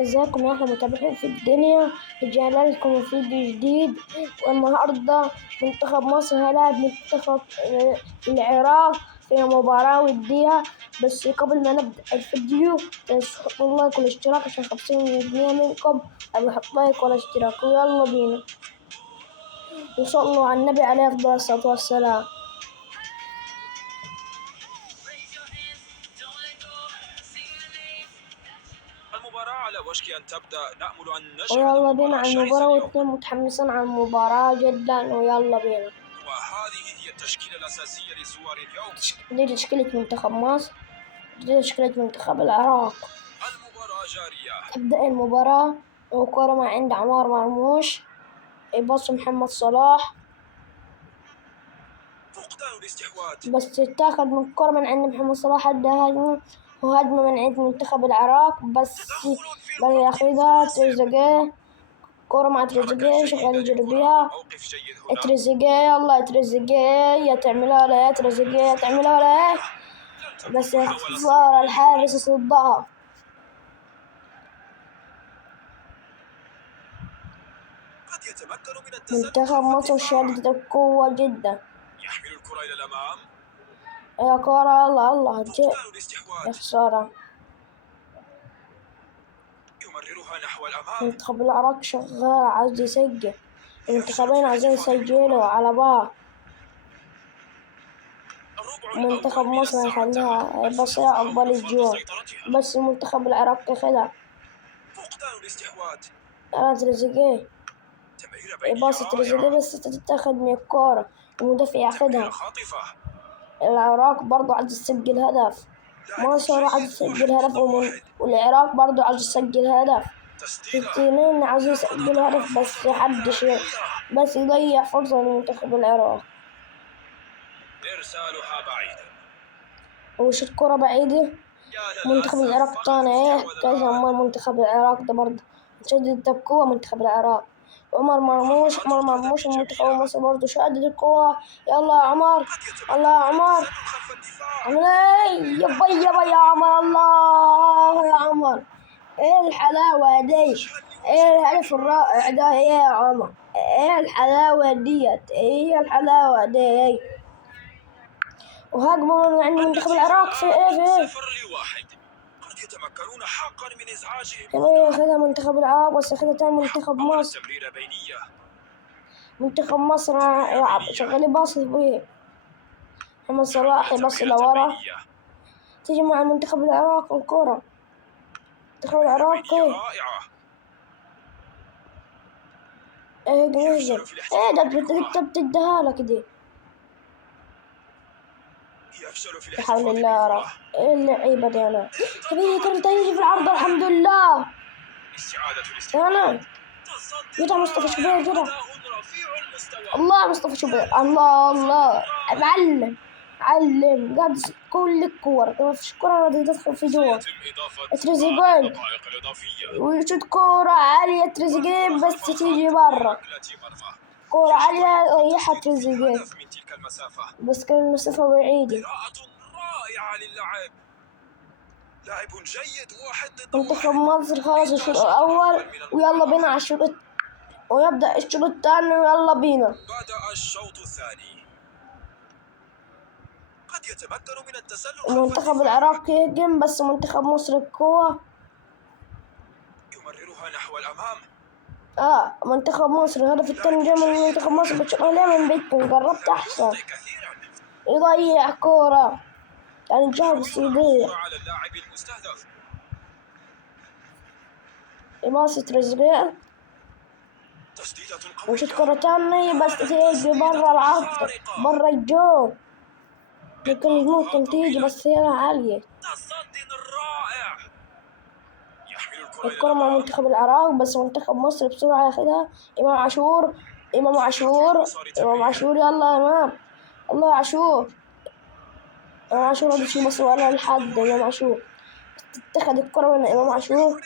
ازيكم يا احلى متابعين في الدنيا؟ رجعنا لكم فيديو جديد. والنهارده منتخب مصر هيلاعب منتخب العراق في مباراة ودية. بس قبل ما نبدأ الفيديو تحطوا لايك والاشتراك عشان 50 جنيه منكم. أبي أحط لايك ولا اشتراك ويلا بينا. وصلوا على النبي عليه أفضل الصلاة والسلام. المباراة على وشك أن تبدأ، نأمل أن نشهد ويلا بينا على شرسة المباراة، اليوم. واثنين متحمسين على المباراة جدا. ويلا بينا. وهذه هي التشكيلة الأساسية لسوار اليوم. دي تشكيلة منتخب مصر، دي تشكيلة منتخب العراق. المباراة جارية. تبدأ المباراة وكرة ما عند عمار مرموش، يبص محمد صلاح، فقدان الاستحواذ. بس تتاخد من كرة من عند محمد صلاح هجمة، وهجمة من عند منتخب العراق بس ياخدها تريزيجيه. كرة مع تريزيجيه شغال يجري بيها. تريزيجيه يلا تريزيجيه، يا تعملها ولا يا تريزيجيه، يا تعملها ولا يا، بس صار الحارس صدها. منتخب مصر شديد القوة جدا. يحمل الكرة إلى الأمام. يا كرة الله يا خسارة. يمررها نحو الأمام. منتخب العراق شغال عايز يسجل، المنتخبين عايزين يسجلوا على بعض. منتخب مصر يخليها بسيطة أفضل الجوع، بس المنتخب العراق ياخدها. فقدان الاستحواذ. تريزيجيه يباصي تريزيجيه بس تتاخد من الكورة، المدافع ياخدها. العراق برضو عايز يسجل هدف، مصر عايز يسجل هدف، والعراق برضو عايز يسجل هدف. الاثنين عايزين يسجلوا هدف بس محدش بس يضيع فرصة لمنتخب العراق. إرسالها بعيدا. وش الكرة بعيدة. منتخب العراق تاني كذا منتخب العراق ده برضه شدد القوة. منتخب العراق عمر مرموش منتخب مصر برضه شدد القوة. يلا يا عمر، يلا يا عمر، عمل ايه يبا يا عمر، الله يا عمر، ايه الحلاوة دي، ايه الهدف الرائع ده يا عمر، ايه الحلاوة ديت، ايه الحلاوة دي. وهجمة من عند منتخب العراق في ايه يتمكنون حقا من ازعاجهم. ياخدها منتخب العراق بس ياخدها تاني منتخب مصر. منتخب مصر شغال يباصي بيه. محمد صلاح يبص لورا، تيجي مع منتخب العراق الكرة. منتخب العراق ايه ده بتديها لك دي. لا حول الله يا رب، ايه اللعيبة دي. انا تبي كرة تيجي في العرض، الحمد لله. انا جدا مصطفى شوبير جدا، الله مصطفى شوبير، الله علم قاعد كل الكور، ما فيش كرة راضية تدخل في جوا. تريزيجيه ويشوت كرة عالية تريزيجيه بس تيجي برا، كرة عالية ريحها تريزيجيه بس كان المسافة بعيدة. لاعب جيد، واحد ضد منتخب مصر خلص الشوط الأول ويلا بينا على الشوط، ويبدأ الشوط الثاني ويلا بينا. بدأ الشوط الثاني. قد يتمكن من التسلل. منتخب العراق يهجم بس منتخب مصر القوة يمررها نحو الأمام. منتخب مصر الهدف الثاني جاي من منتخب مصر، بتشوفها من بيتكم جربت أحسن. يضيع كورة يعني جاب السعودية. يباصي تريزيجيه وشوت كرة تانية بس تيجي برا العرض برا الجون، لكن ممكن تيجي بس هي عالية. الكرة مع منتخب العراق بس منتخب مصر بسرعة ياخدها. إمام عاشور يلا يا إمام، الله يا عاشور، إمام عاشور هذا شي بس ولا لحد إمام عاشور تتخذ الكرة من إمام عاشور.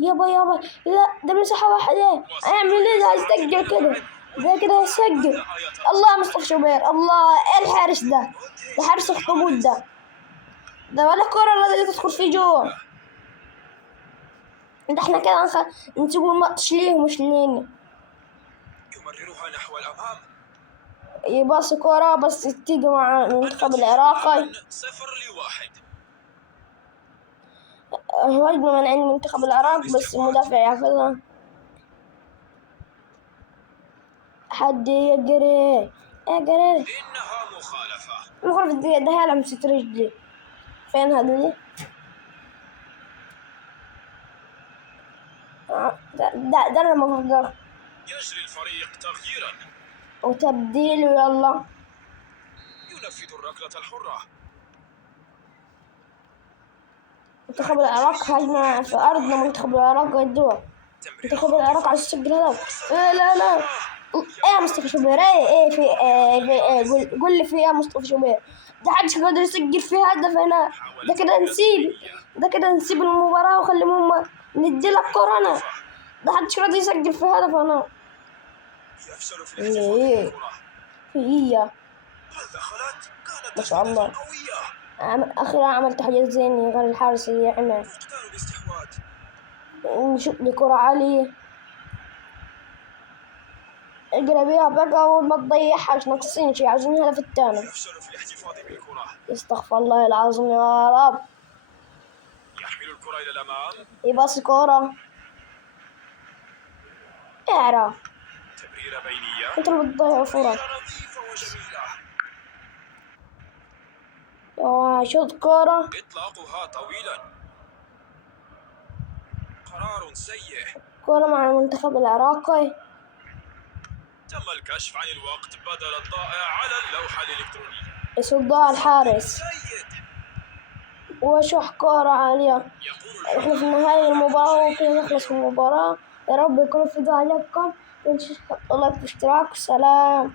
يابا لا ده مساحة واحدة، أعمل إيه ده هيسجل كده زي كده هيسجل. الله مصطفى شوبير، الله إيه الحارس ده حارس أخطبوط ده. ده ولا الكرة اللي تدخل في جوا. ده احنا كده نسيب الماتش ليه مش لينا. يمررها نحو الأمام. يباص كرة بس تيجي مع المنتخب العراقي. 0-1. هجمة من عند منتخب العراق بس المدافع ياخذها. حد يجري اجري. إنها مخالفة. المخالفة دي ده هي لمسة رجلي. فين هذه؟ ده أنا المفروض يجري الفريق تغييرا. وتبديل ويلا. ينفذ الركلة الحرة. منتخب العراق هجمة في أرضنا. منتخب العراق قدوه. منتخب العراق على السجل هدف. لا ايه يا مصطفى شوبير؟ ايه في قول لي في ايه يا مصطفى شوبير؟ ده حدش قادر يسجل في هدف هنا. ده كده نسيب المباراة وخلي ماما نديلك كورونا. ده حدش قادر يسجل في هدف هنا. يفشل في الاحتفاظ بالكرة. هي هل دخلت؟ كانت ما شاء الله. قوية. أخيرا عملت حاجات زين غير الحارس اللي عمل. فقدان الاستحواذ. نشوف لي كرة عالية. اجري بيها بقى وما تضيعهاش. ناقصين شي عايزين الهدف الثاني. يفشل في الاحتفاظ بالكرة. استغفر الله العظيم يا رب. يحمل الكرة إلى الأمام. يباص كرة. اعرف تمريرة بينية. انت اللي بتضيع فرص. نظيفة وجميلة. شوط كرة. إطلاقها طويلا. قرار سيء. كرة مع المنتخب العراقي. تم الكشف عن الوقت بدل الضائع على اللوحة الإلكترونية. يصدها الحارس. سيد. وشوح كرة عالية. احنا في نهاية المباراة وكده نخلص من المباراة. يا رب يكون الفيديو عجبكم. متنسوش تحطوا لايك واشتراك. سلام.